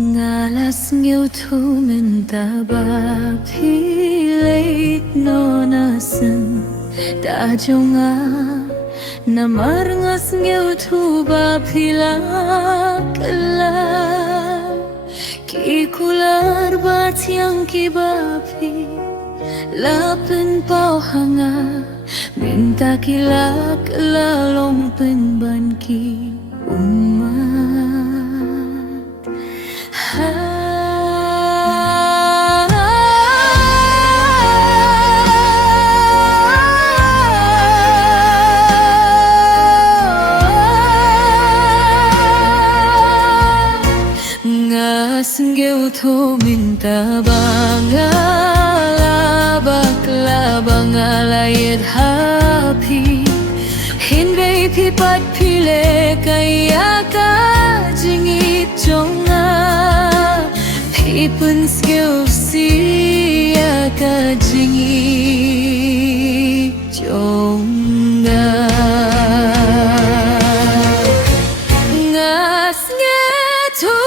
Ngalas ngeu thu min ta ba phi late no nasin ta jonga namar ngas ngeu thu ba phi la kala ki kular ba tiang ki ba phi lapin pau hanga minta ki la kala long pen ban ki Ngeu thu minta bangala bakla bangala yet happy hin bei pi pat pi le kaya ka jingi jonga pi pun skeu si ya ka jingi jonga ngas nge thu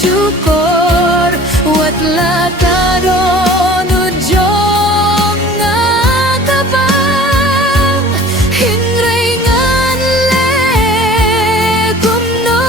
syukur watla kado nujong ngakabang hinringan le kumno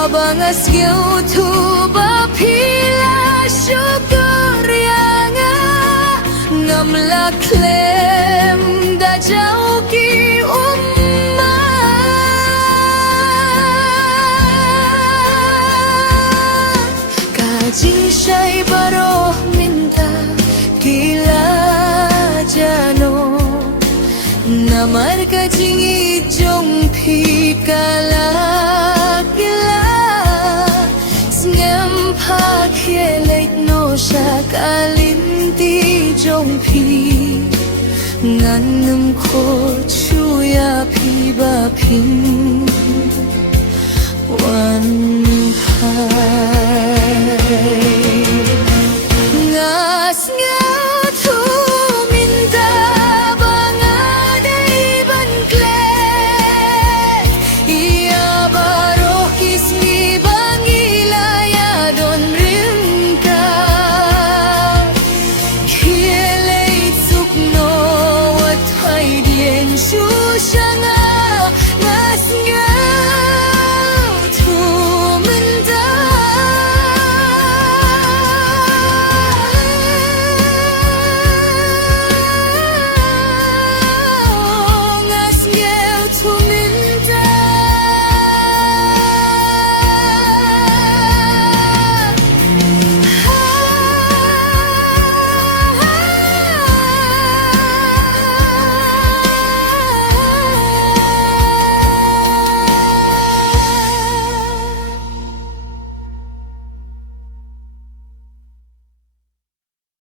Habang asgeu tu ba pila syukur yang ngamla klem da jauh ki kajing syai baroh minta kila jano namar kajing ijong pikala Late no shakalinti jongpi nganum ko chuya pi ba pin